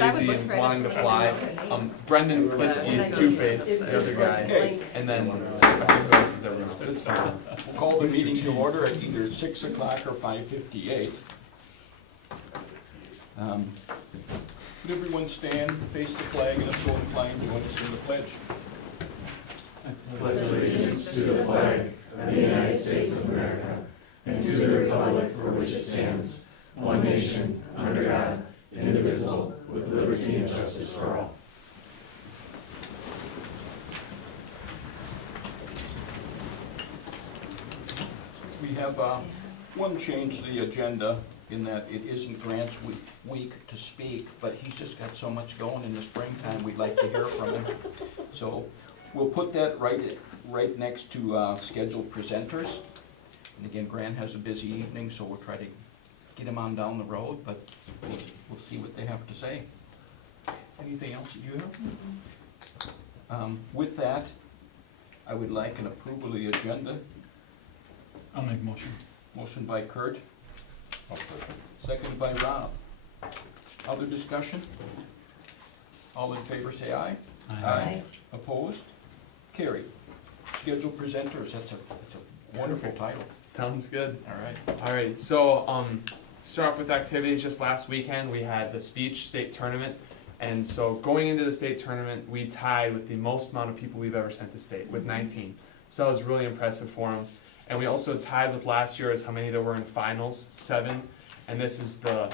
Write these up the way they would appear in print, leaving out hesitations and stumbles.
crazy and wanting to fly. Brendan Klitzky is Two-Face, the other guy, and then I think who else is everyone else. It's fun. We'll call the meeting to order at either 6 o'clock or 5:58. Would everyone stand, face the flag, and if so inclined, join us in the pledge. Pledge allegiance to the flag of the United States of America and to the republic for which it stands, one nation, under God, indivisible, with liberty and justice for all. We have one change to the agenda in that it isn't Grant's week to speak, but he's just got so much going in the springtime, we'd like to hear from him. So we'll put that right next to scheduled presenters. And again, Grant has a busy evening, so we'll try to get him on down the road, but we'll see what they have to say. Anything else that you have? With that, I would like an approval of the agenda. I'll make a motion. Motion by Kurt. Second by Rob. Other discussion? All in favor say aye. Aye. Opposed? Carried. Scheduled presenters, that's a wonderful title. Sounds good. All right. Alright, so start off with activities. Just last weekend we had the speech state tournament, and so going into the state tournament we tied with the most amount of people we've ever sent to state with 19. So that was really impressive for them. And we also tied with last year as how many there were in finals, 7. And this is the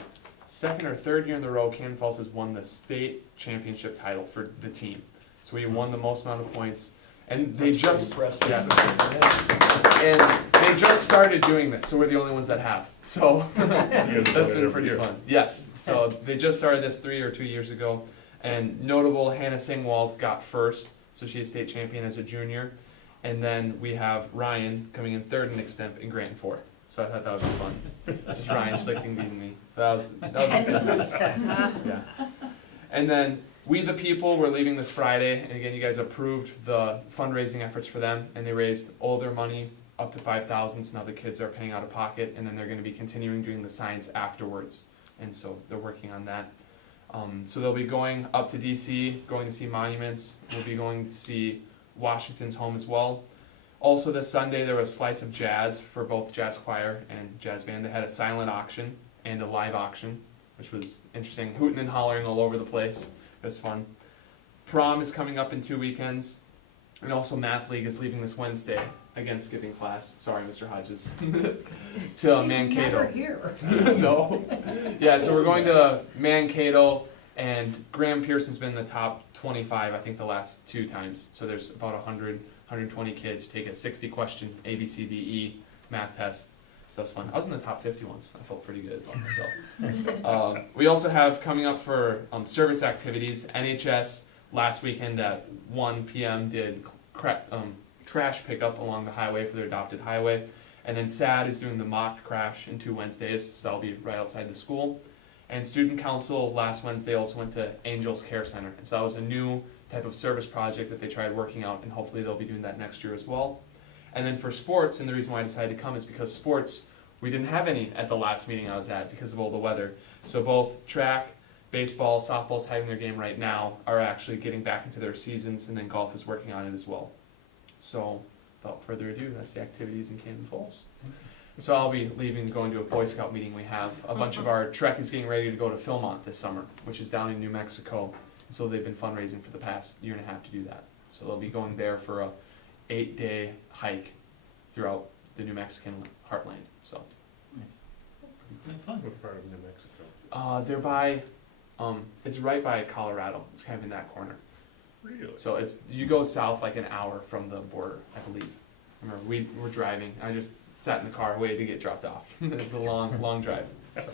second or third year in a row Cannon Falls has won the state championship title for the team. So we won the most amount of points. And they just, Impressive. yes. And they just started doing this, so we're the only ones that have. So that's been pretty fun. Yes, so they just started this 3 or 2 years ago. And notable, Hannah Singwald got first, so she's state champion as a junior. And then we have Ryan coming in third in extemp and Grant in fourth. So I thought that would be fun. Just Ryan Schlichting beating me. That was a good time. Yeah. And then We the People, we're leaving this Friday, and again, you guys approved the fundraising efforts for them, and they raised all their money up to $5,000, so now the kids are paying out of pocket, and then they're going to be continuing doing the science afterwards, and so they're working on that. So they'll be going up to DC, going to see monuments. We'll be going to see Washington's home as well. Also this Sunday there was Slice of Jazz for both jazz choir and jazz band. They had a silent auction and a live auction, which was interesting, hooting and hollering all over the place. It was fun. Prom is coming up in 2 weekends, and also Math League is leaving this Wednesday against skipping class. Sorry, Mr. Hodges. To Mankato. He's never here. No. Yeah, so we're going to Mankato, and Graham Pearson's been in the top 25, I think, the last 2 times. So there's about 100, 120 kids take a 60-question ABCDE math test. So that's fun. I was in the top 50 once. I felt pretty good about myself. We also have coming up for service activities. NHS last weekend at 1 p.m. did trash pickup along the highway for their adopted highway. And then SAD is doing the mock crash in 2 Wednesdays, so that'll be right outside the school. And Student Council last Wednesday also went to Angels Care Center. And so that was a new type of service project that they tried working out, and hopefully they'll be doing that next year as well. And then for sports, and the reason why I decided to come is because sports, we didn't have any at the last meeting I was at because of all the weather. So both track, baseball, softball's having their game right now, are actually getting back into their seasons, and then golf is working on it as well. So without further ado, that's the activities in Cannon Falls. So I'll be leaving, going to a Boy Scout meeting we have. A bunch of our Trek is getting ready to go to Philmont this summer, which is down in New Mexico. So they've been fundraising for the past 1.5 years to do that. So they'll be going there for a 8-day hike throughout the New Mexican heartland. So Fun. What part of New Mexico? they're by, it's right by Colorado. It's kind of in that corner. Really? So it's, you go south like an hour from the border, I believe. Remember, we were driving. I just sat in the car waiting to get dropped off. It's a long, long drive. So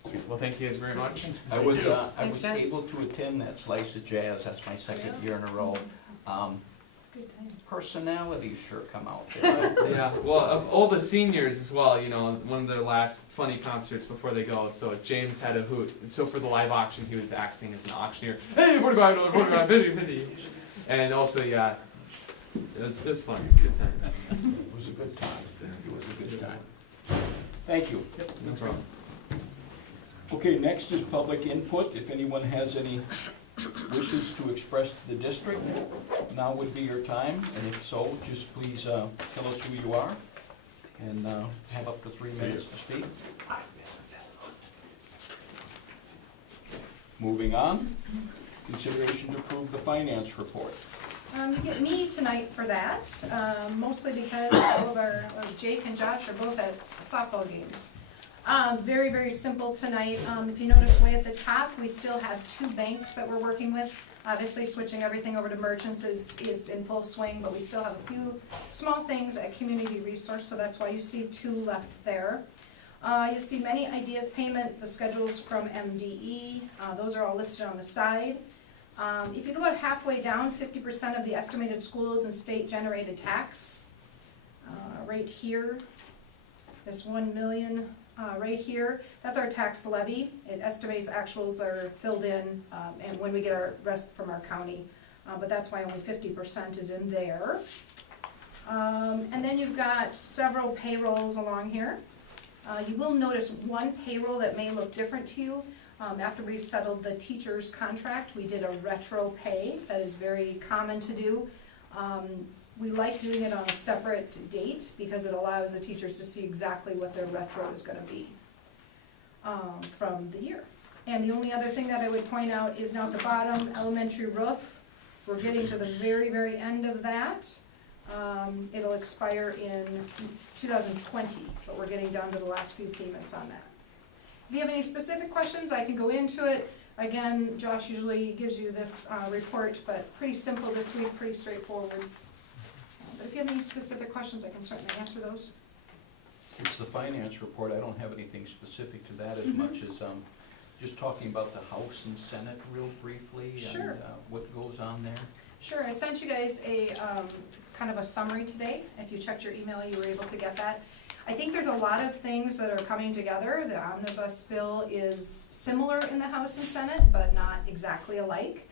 sweet. Well, thank you guys very much. I was Thanks, Ben. able to attend that Slice of Jazz. That's my second year in a row. It's a good time. Personalities sure come out there. Yeah, well, all the seniors as well, you know, one of their last funny concerts before they go, so James had a hoot. And so for the live auction, he was acting as an auctioneer. Hey, $45, $50. And also, yeah, it was fun, good time. It was a good time. It was a good time. Thank you. No problem. Okay, next is public input. If anyone has any wishes to express to the district, now would be your time. And if so, just please tell us who you are and have up to 3 minutes to speak. Moving on, consideration to approve the finance report. You get me tonight for that, mostly because all of our, Jake and Josh are both at softball games. Very, very simple tonight. If you notice way at the top, we still have 2 banks that we're working with. Obviously, switching everything over to merchants is in full swing, but we still have a few small things at community resource, so that's why you see 2 left there. You see many ideas payment, the schedules from MDE, those are all listed on the side. If you go about halfway down, 50% of the estimated schools and state-generated tax, right here, this 1 million, right here, that's our tax levy. It estimates actuals are filled in, and when we get our rest from our county, but that's why only 50% is in there. And then you've got several payrolls along here. You will notice one payroll that may look different to you. After we settled the teacher's contract, we did a retro pay. That is very common to do. We like doing it on a separate date because it allows the teachers to see exactly what their retro is gonna be from the year. And the only other thing that I would point out is now at the bottom, elementary roof. We're getting to the very, very end of that. It'll expire in 2020, but we're getting down to the last few payments on that. If you have any specific questions, I can go into it. Again, Josh usually gives you this report, but pretty simple this week, pretty straightforward. But if you have any specific questions, I can certainly answer those. It's the finance report. I don't have anything specific to that as much as just talking about the House and Senate real briefly. Sure. And what goes on there. Sure, I sent you guys a kind of a summary today. If you checked your email, you were able to get that. I think there's a lot of things that are coming together. The omnibus bill is similar in the House and Senate, but not exactly alike.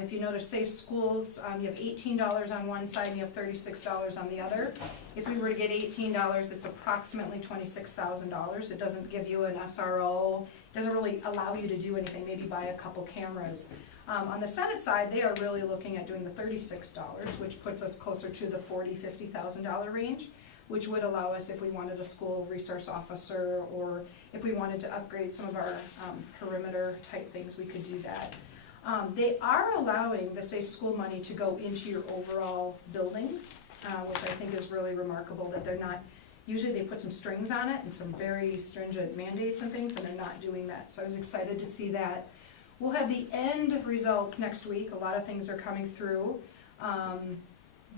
If you notice Safe Schools, you have $18 on one side and you have $36 on the other. If we were to get $18, it's approximately $26,000. It doesn't give you an SRO, it doesn't really allow you to do anything, maybe buy a couple cameras. On the Senate side, they are really looking at doing the $36, which puts us closer to the $40,000, $50,000 range, which would allow us if we wanted a school resource officer or if we wanted to upgrade some of our perimeter type things, we could do that. They are allowing the Safe School money to go into your overall buildings, which I think is really remarkable that they're not, usually they put some strings on it and some very stringent mandates and things, and they're not doing that. So I was excited to see that. We'll have the end results next week. A lot of things are coming through.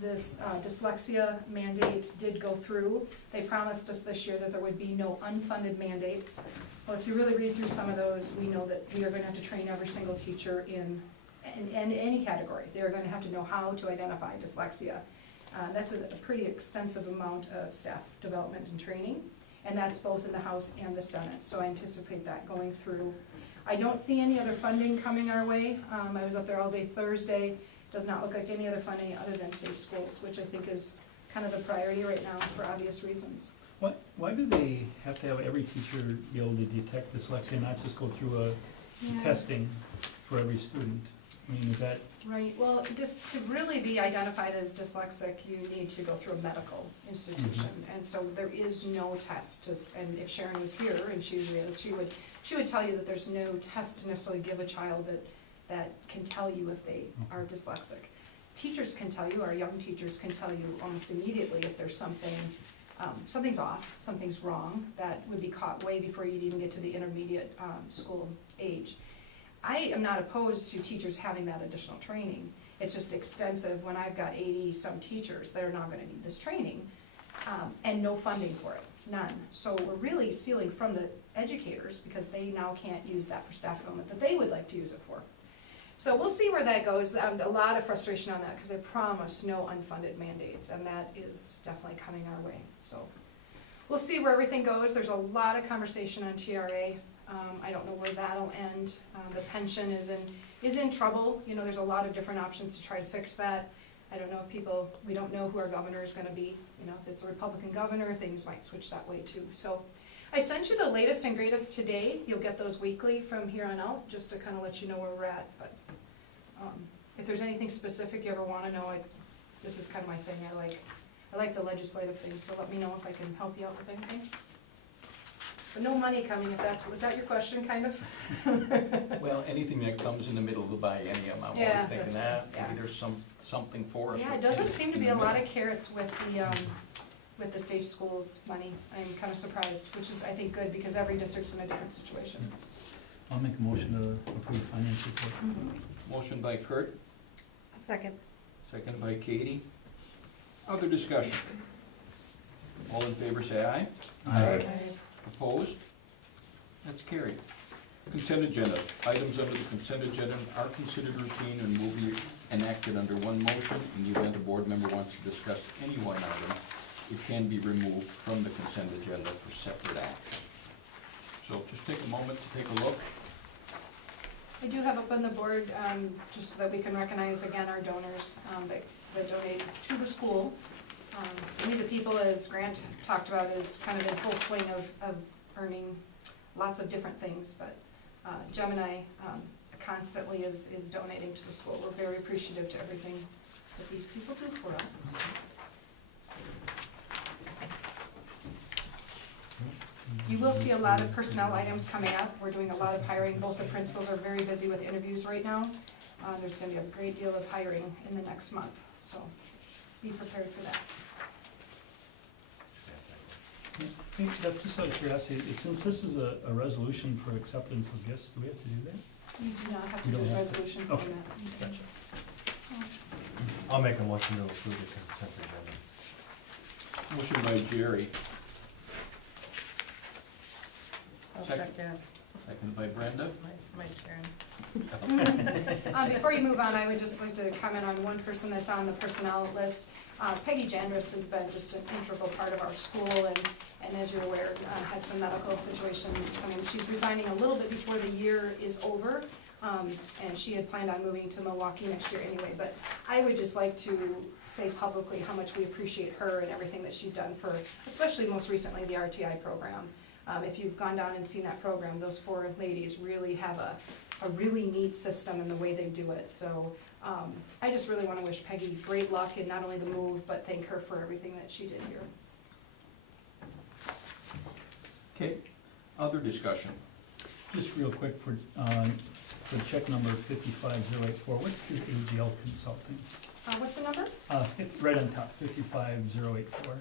This dyslexia mandate did go through. They promised us this year that there would be no unfunded mandates. Well, if you really read through some of those, we know that we are going to have to train every single teacher in any category. They are going to have to know how to identify dyslexia. That's a pretty extensive amount of staff development and training, and that's both in the House and the Senate. So I anticipate that going through. I don't see any other funding coming our way. I was up there all day Thursday. Does not look like any other funding other than Safe Schools, which I think is kind of the priority right now for obvious reasons. Why do they have to have every teacher be able to detect dyslexia, not just go through a testing for every student? I mean, is that? Right, well, just to really be identified as dyslexic, you need to go through a medical institution. And so there is no test, and if Sharon was here, and she usually is, she would tell you that there's no test to necessarily give a child that can tell you if they are dyslexic. Teachers can tell you, our young teachers can tell you almost immediately if there's something, something's off, something's wrong, that would be caught way before you'd even get to the intermediate school age. I am not opposed to teachers having that additional training. It's just extensive when I've got 80-some teachers that are not gonna need this training, and no funding for it, none. So we're really stealing from the educators because they now can't use that for staff development that they would like to use it for. So we'll see where that goes. A lot of frustration on that because I promised no unfunded mandates, and that is definitely coming our way. So we'll see where everything goes. There's a lot of conversation on TRA. I don't know where that'll end. The pension is in trouble. You know, there's a lot of different options to try to fix that. I don't know if we don't know who our governor is going to be. You know, if it's a Republican governor, things might switch that way too. So I sent you the latest and greatest today. You'll get those weekly from here on out, just to kind of let you know where we're at. But if there's anything specific you ever want to know, this is kind of my thing. I like the legislative things, so let me know if I can help you out with anything. But no money coming, if was that your question, kind of? Well, anything that comes in the middle of the biennium, I'm Yeah, always thinking that's that, right, yeah. maybe there's something for us. Yeah, it doesn't seem to be a lot of carrots with the Safe Schools money. I'm kind of surprised, which is, I think, good, because every district's in a different situation. I'll make a motion to approve financial report. Motion by Kurt, Second. second by Katie. Other discussion? All in favor say aye. Aye. Opposed? That's carried. Consent agenda. Items under the consent agenda are considered routine and will be enacted under one motion. In the event a board member wants to discuss any one item, it can be removed from the consent agenda for separate action. So just take a moment to take a look. I do have up on the board, just so that we can recognize again our donors that donate to the school. We the People, as Grant talked about, is kind of in full swing of earning lots of different things, but Gemini constantly is donating to the school. We're very appreciative to everything that these people do for us. You will see a lot of personnel items coming up. We're doing a lot of hiring. Both the principals are very busy with interviews right now. There's gonna be a great deal of hiring in the next month, so be prepared for that. I think that's just out of curiosity, since this is a resolution for acceptance of gifts, do we have to do that? You do not have to We do don't a have to. resolution for Okay. that. Gotcha. I'll make a motion to approve the consent agenda. Motion by Jerry, I'll Second. second. second by Brenda. My turn. Before you move on, I would just like to comment on one person that's on the personnel list. Peggy Jandris has been just an integral part of our school, and as you're aware, had some medical situations. I mean, she's resigning a little bit before the year is over, and she had planned on moving to Milwaukee next year anyway. But I would just like to say publicly how much we appreciate her and everything that she's done for, especially most recently, the RTI program. If you've gone down and seen that program, those four ladies really have a really neat system in the way they do it. So I just really want to wish Peggy great luck in not only the move, but thank her for everything that she did here. Okay, other discussion? Just real quick for check number 55084, what is AGL Consulting? What's the number? Right on top, 55084.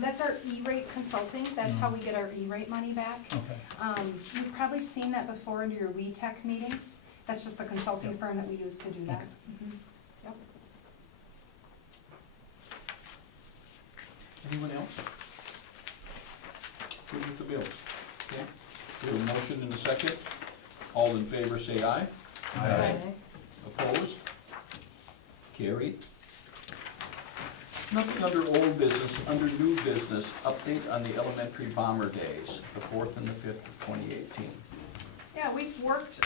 That's our E-rate consulting. That's how we get our E-rate money back. Okay. You've probably seen that before in your WeTech meetings. That's just the consulting Yep. firm that we use to do that. Okay. Mhm. Yep. Anyone else? Good with the bills? Okay, we have a motion and a second. All in favor say aye. Aye. Opposed? Carried. Nothing under old business, under new business, update on the elementary bomber days, the 4th and the 5th of 2018. Yeah, we've worked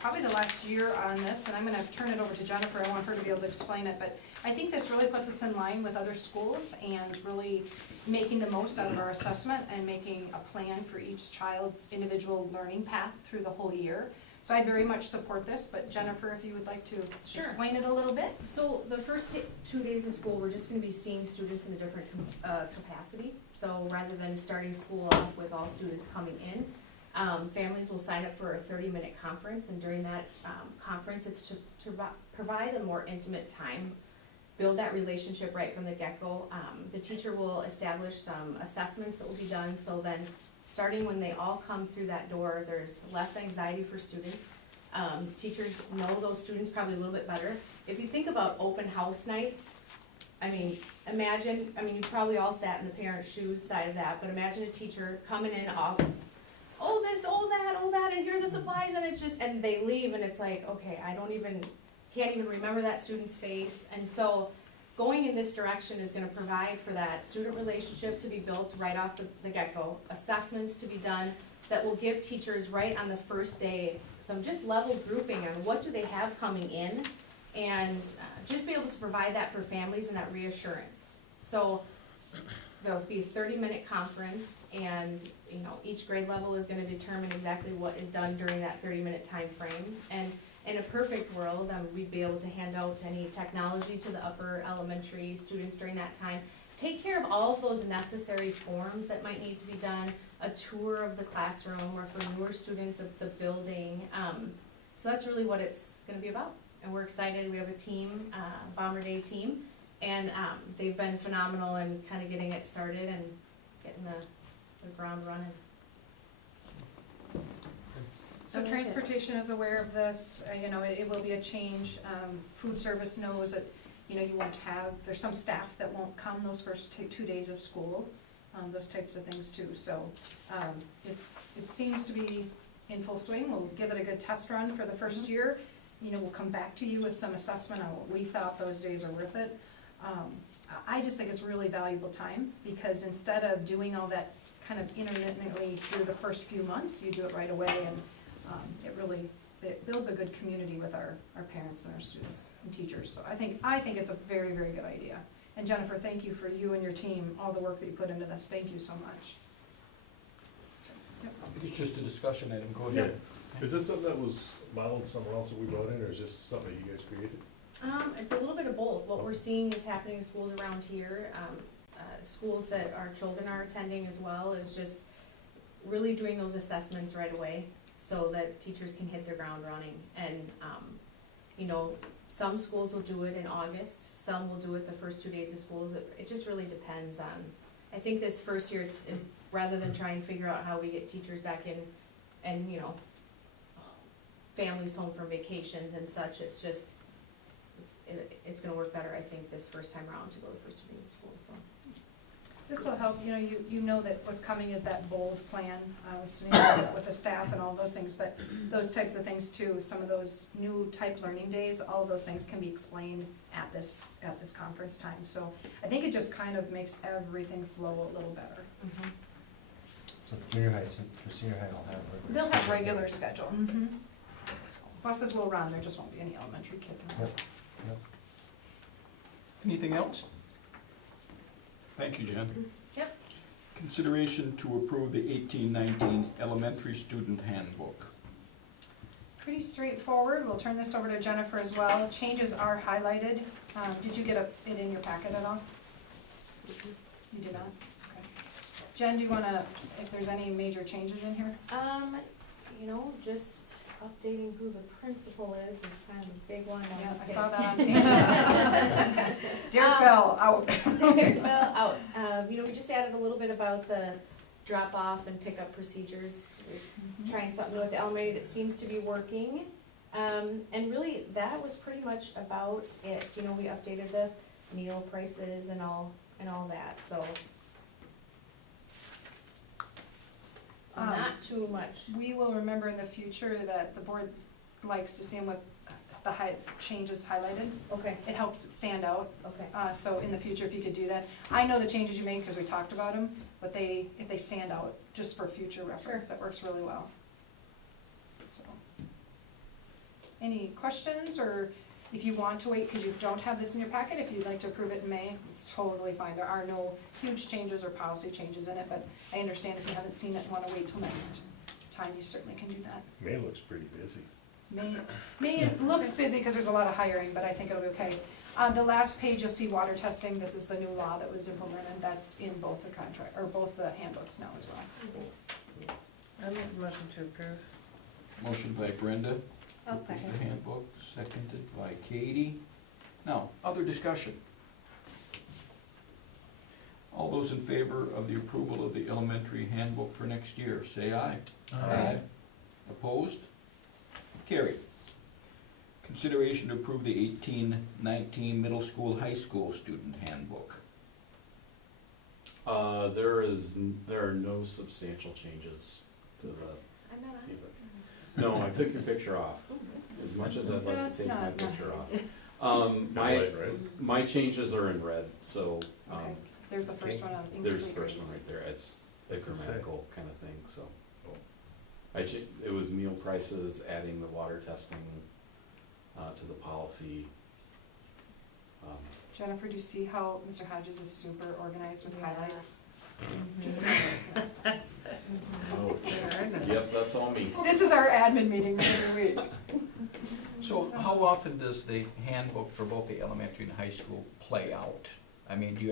probably the last year on this, and I'm gonna turn it over to Jennifer. I want her to be able to explain it, but I think this really puts us in line with other schools and really making the most out of our assessment and making a plan for each child's individual learning path through the whole year. So I very much support this, but Jennifer, if you would like to Sure. explain it a little bit? So the first 2 days of school, we're just gonna be seeing students in a different capacity. So rather than starting school off with all students coming in, families will sign up for a 30-minute conference, and during that conference, it's to provide a more intimate time, build that relationship right from the get-go. The teacher will establish some assessments that will be done, so then starting when they all come through that door, there's less anxiety for students. Teachers know those students probably a little bit better. If you think about open house night, I mean, you probably all sat in the parent shoes side of that, but imagine a teacher coming in all, oh this, oh that, and here are the supplies, and it's just, and they leave, and it's like, okay, can't even remember that student's face. And so going in this direction is gonna provide for that student relationship to be built right off the get-go, assessments to be done that will give teachers right on the first day some just level grouping on what do they have coming in, and just be able to provide that for families and that reassurance. So there'll be a 30-minute conference, and, you know, each grade level is gonna determine exactly what is done during that 30-minute time frame. And in a perfect world, we'd be able to hand out any technology to the upper elementary students during that time. Take care of all of those necessary forms that might need to be done, a tour of the classroom, or for newer students of the building. So that's really what it's gonna be about. And we're excited, we have a team, Bomber Day team, and they've been phenomenal in kind of getting it started and getting the ground running. So transportation is aware of this, you know, it will be a change. Food service knows that, you know, you won't have, there's some staff that won't come those first 2 days of school, those types of things too. So it seems to be in full swing. We'll give it a good test run for the first year. You know, we'll come back to you with some assessment on what we thought those days are worth it. I just think it's really valuable time, because instead of doing all that kind of intermittently through the first few months, you do it right away, and it builds a good community with our parents and our students and teachers. So I think it's a very, very good idea. And Jennifer, thank you for you and your team, all the work that you put into this. Thank you so much. I think it's just a discussion item, go ahead. Is this something that was modeled somewhere else that we brought in, or is this something you guys created? It's a little bit of both. What we're seeing is happening in schools around here, schools that our children are attending as well, is just really doing those assessments right away so that teachers can hit their ground running. And, you know, some schools will do it in August, some will do it the first 2 days of schools. It just really depends on, I think this first year, rather than try and figure out how we get teachers back in and, you know, families home from vacations and such, it's just, it's gonna work better, I think, this first time around to go the first 2 days of school, so. This will help, you know, you know that what's coming is that bold plan, with the staff and all those things, but those types of things too, some of those new type learning days, all of those things can be explained at this conference time. So I think it just kind of makes everything flow a little better. Mhm. So junior high, for senior high, they'll have regular. They'll have schedule. regular schedule. So buses will run, there just won't be any elementary kids in there. Yep. Anything else? Thank you, Jen. Yep. Consideration to approve the 18-19 elementary student handbook. Pretty straightforward. We'll turn this over to Jennifer as well. Changes are highlighted. Did you get it in your packet at all? You did not? Okay. Jen, do you wanna, if there's any major changes in here? You know, just updating who the principal is kind of a big one. Yeah, just I kidding. saw that on Derek Bell out. Derek Bell out. You know, we just added a little bit about the drop-off and pickup procedures. We're trying something with the elementary that seems to be working. And really, that was pretty much about it. You know, we updated the meal prices and all that, so. Not too much. We will remember in the future that the board likes to see them with the changes highlighted. Okay, It helps it stand out. okay. So in the future, if you could do that. I know the changes you made because we talked about them, but if they stand out, just for future reference, that works really well. So, any questions, or if you want to wait because you don't have this in your packet, if you'd like to approve it in May, it's totally fine. There are no huge changes or policy changes in it, but I understand if you haven't seen it and want to wait till next time, you certainly can do that. May looks pretty busy. May looks busy because there's a lot of hiring, but I think it'll be okay. The last page, you'll see water testing. This is the new law that was implemented. That's in both the contract, or both the handbooks now as well. I make a motion to approve. Motion by Brenda. I'll Approve second. the handbook, seconded by Katie. Now, other discussion. All those in favor of the approval of the elementary handbook for next year, say aye. Aye. Opposed? Carried. Consideration to approve the 18-19 middle school, high school student handbook. There are no substantial changes to the I'm not on. handbook. No, I took your picture off, as much as I'd like That's to take my not picture nice. off. Right, right? My changes are in red, so, Okay, there's the first one on incomplete there's the first one grades. right there, it's a What's it say? grammatical kind of thing, so. It was meal prices, adding the water testing, to the policy. Jennifer, do you see how Mr. Hodges is super organized with Yeah. highlights? Mhm. Just Oh, Sure. yep, that's all me. This is our admin meeting every week. So how often does the handbook for both the elementary and high school play out? I mean, do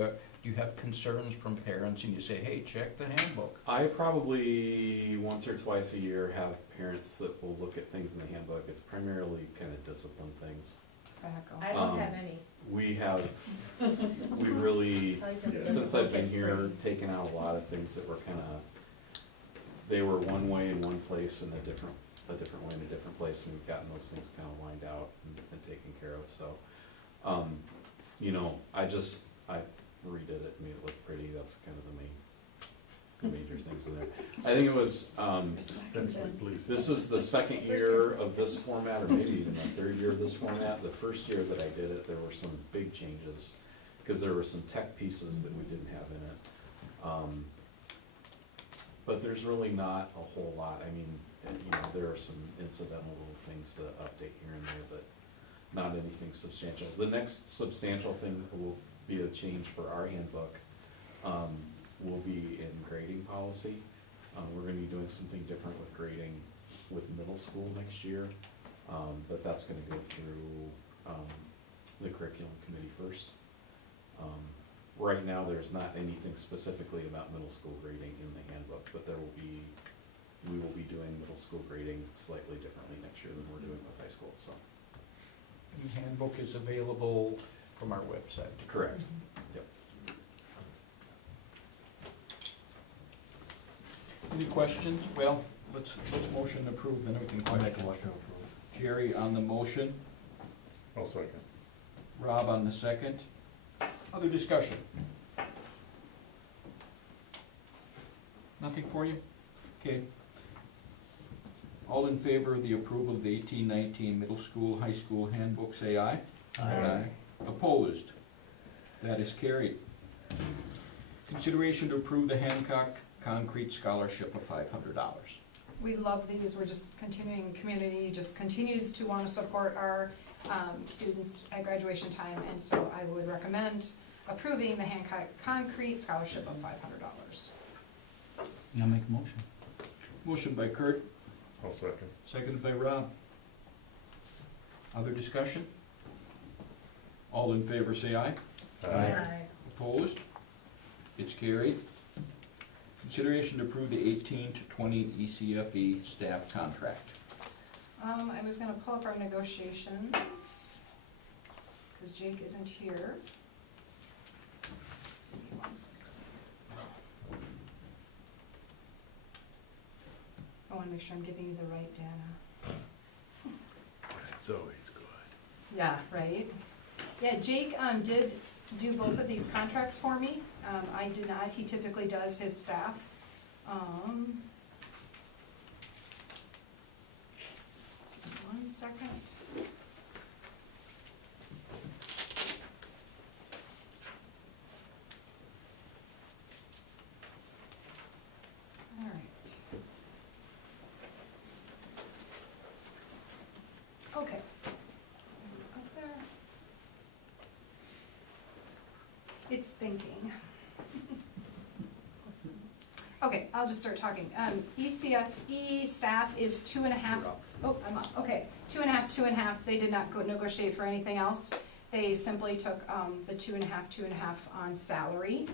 you have concerns from parents and you say, hey, check the handbook? I probably once or twice a year have parents that will look at things in the handbook. It's primarily kind of discipline things. Tobacco. I don't have any. We have, we really, Probably 'cause it since doesn't I've been look as here, pretty. taken out a lot of things that were kind of, they were one way in one place and a different way in a different place, and we've gotten those things kind of lined out and taken care of, so. You know, I redid it, made it look pretty, that's kind of the major things in there. I think it was, this is the second year of this format, or maybe even the third year of this format. The first year that I did it, there were some big changes, because there were some tech pieces that we didn't have in it. But there's really not a whole lot, I mean, you know, there are some incidental little things to update here and there, but not anything substantial. The next substantial thing that will be a change for our handbook, will be in grading policy. We're gonna be doing something different with grading with middle school next year, but that's gonna go through, the curriculum committee first. Right now, there's not anything specifically about middle school grading in the handbook, but we will be doing middle school grading slightly differently next year than we're doing with high school, so. The handbook is available from our website. Correct. Any questions? Well, let's motion to approve, then we can I'll make a question. motion to approve. Jerry on the motion, I'll second. Rob on the second. Other discussion? Nothing for you? Okay. All in favor of the approval of the 18-19 middle school, high school handbook, say aye. Aye. Opposed? That is carried. Consideration to approve the Hancock Concrete Scholarship of $500. We love these, we're just continuing, community just continues to want to support our students at graduation time, and so I would recommend approving the Hancock Concrete Scholarship of $500. I'll make a motion. Motion by Kurt, I'll second. seconded by Rob. Other discussion? All in favor say aye. Aye. Opposed? It's carried. Consideration to approve the 18 to 20 ECFE staff contract. I was gonna pull up our negotiations, because Jake isn't here. Give me 1 second. I wanna make sure I'm giving you the right data. It's always good. Yeah, right? Yeah, Jake, did do both of these contracts for me. I did not, he typically does his staff. 1 second. All right. Okay. Is it up there? It's thinking. Okay, I'll just start talking. ECFE staff is 2.5, oh, I'm up, okay. 2.5, they did not go negotiate for anything else. They simply took, the 2.5 on salary.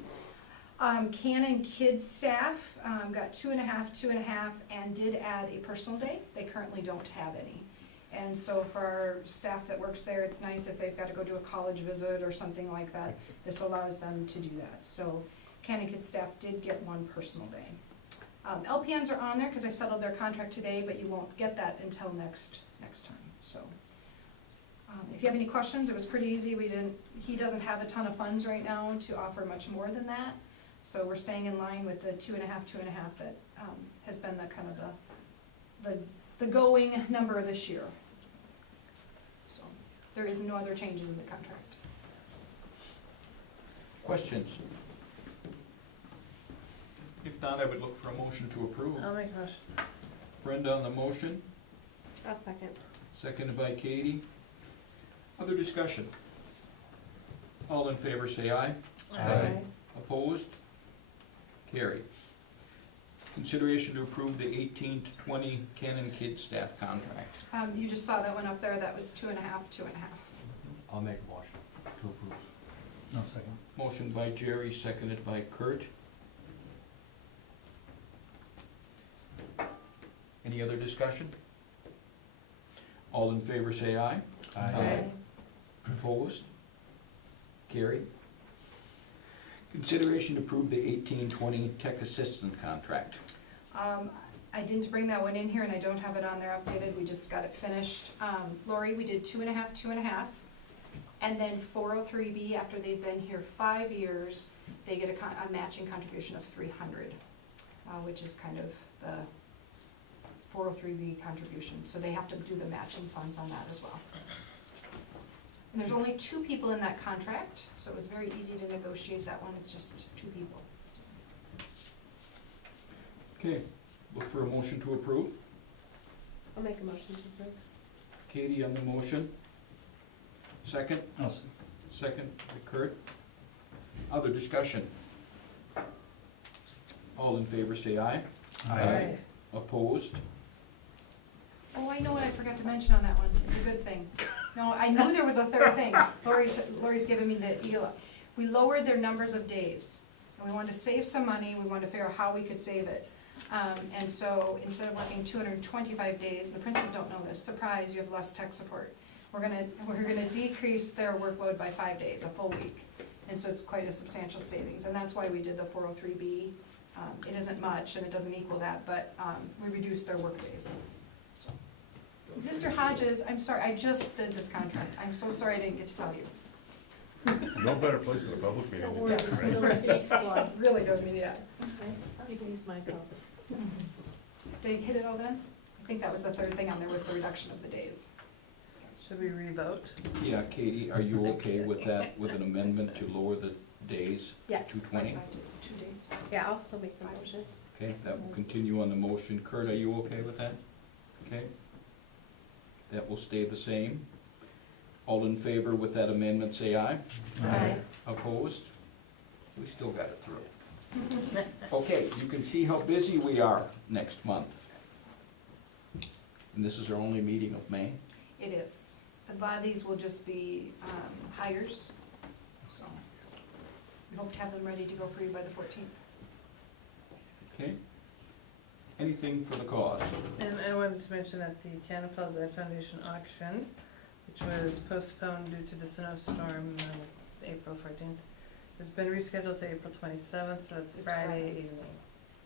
Canon Kids staff, got 2.5, and did add a personal day. They currently don't have any. And so for our staff that works there, it's nice if they've got to go do a college visit or something like that. This allows them to do that. So Canon Kids staff did get 1 personal day. LPNs are on there because I settled their contract today, but you won't get that until next time. So if you have any questions, it was pretty easy. He doesn't have a ton of funds right now to offer much more than that. So we're staying in line with the 2.5 that has been the kind of the going number this year. So there is no other changes in the contract. Questions? If not, I would look for a motion to approve. I'll make a motion. Brenda on the motion, I'll second. seconded by Katie. Other discussion? All in favor, say aye. Aye. Opposed? Carried. Consideration to approve the 18 to 20 Canon Kids staff contract. You just saw that one up there, that was 2.5, 2.5. I'll make a motion to approve. No, second. Motion by Jerry, seconded by Kurt. Any other discussion? All in favor say aye. Aye. Opposed? Carried. Consideration to approve the 18-20 tech assistant contract. I didn't bring that one in here and I don't have it on there updated, we just got it finished. Lori, we did 2.5, 2.5. And then 403B, after they've been here 5 years, they get a matching contribution of 300, which is kind of the 403B contribution. So they have to do the matching funds on that as well. And there's only 2 people in that contract, so it was very easy to negotiate that one, it's just 2 people. So. Okay, look for a motion to approve. I'll make a motion to approve. Katie on the motion. Second? I'll second. Second by Kurt. Other discussion? All in favor say aye. Aye. Opposed? Oh, I know what I forgot to mention on that one, it's a good thing. No, I knew there was a third thing. Lori's giving me the eagle. We lowered their numbers of days, and we wanted to save some money, we wanted to figure out how we could save it. And so, instead of working 225 days, the principals don't know this, surprise, you have less tech support. We're gonna decrease their workload by 5 days, a full week. And so it's quite a substantial savings, and that's why we did the 403B. It isn't much, and it doesn't equal that, but we reduced their work days. So. Mr. Hodges, I'm sorry, I just did this contract. I'm so sorry I didn't get to tell you. No better place than a public meeting. Don't worry, we're still in big squad. Really don't mean that. You can use my phone. Did I hit it all then? I think that was the third thing on there, was the reduction of the days. Should we revote? Yeah, Katie, are you okay with that, with an amendment to lower the days Yes. to 20? 2 days. Yeah, I'll still make the motion. Okay, that will continue on the motion. Kurt, are you okay with that? Okay. That will stay the same. All in favor with that amendment, say aye. Aye. Opposed? We still got it through. Okay, you can see how busy we are next month. And this is our only meeting of May. It is. A lot of these will just be hires, so we hope to have them ready to go for you by the 14th. Okay? Anything for the cause? And I wanted to mention that the Cannon Falls Ed Foundation auction, which was postponed due to the snowstorm on April 14th, has been rescheduled to April 27th, so it's This Friday Friday. evening,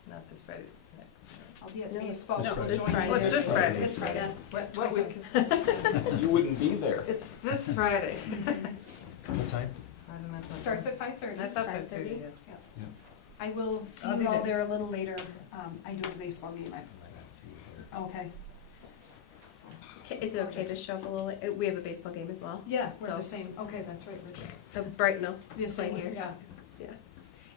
not this Friday, next. I'll be at No, baseball. this so Friday. This join Friday. you. Oh, it's this Friday. This Friday. Yes. What week is this? You wouldn't be there. It's this Friday. What time? Why didn't I put Starts that? at 5:30. I thought 5:30? 5:30, yeah. I will see I'll be you all there. there a little later. I do a baseball game. I might not see you there. Okay. So, Is it okay to show up a little late? We have a baseball game as well. yeah, we're So- the same. Okay, that's right, Richard. The Brighton will Be the play same here. here, yeah. Yeah.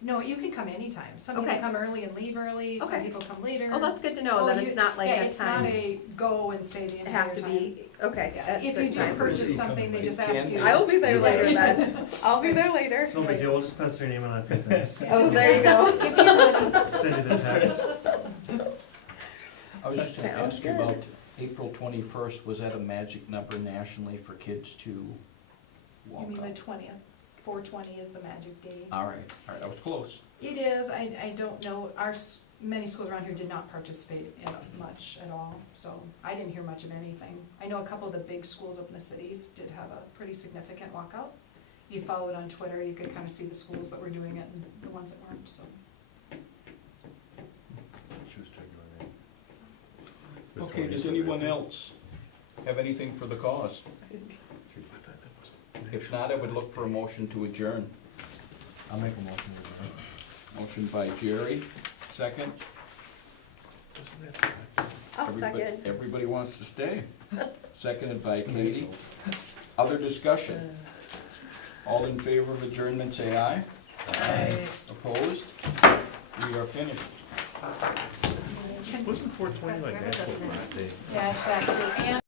No, you can come anytime. Some people Okay. come early and leave early, some Okay. people come later. Oh, that's good to know, Oh, that you- it's not like yeah, a it's not time. a go and stay the It entire have to time. be, okay. Yeah, at if you certain do time. purchase something, they just ask you. I will be there later then. I'll be there later. It's no big deal, we'll just pencil your name on a few things. Oh, there you go. If you Send you the text. I was just gonna Sounds ask you good. about April 21st, was that a magic number nationally for kids to You walk mean the out? 20th, 4/20 is the magic day. All right, I was close. It is, I don't know, many schools around here did not participate in it much at all, so I didn't hear much of anything. I know a couple of the big schools up in the cities did have a pretty significant walkout. If you follow it on Twitter, you could kind of see the schools that were doing it and the ones that weren't, so. Schuster, you were right. Okay, does anyone else have anything for the cause? If not, I would look for a motion to adjourn. I'll make a motion to adjourn. Motion by Jerry, second. I'll Everybody- second. Everybody wants to stay. Seconded by Katie. Other discussion? All in favor of adjournment, say aye. Aye. Opposed? We are finished. Wasn't 420 like National Rat Day? Yeah, exactly, and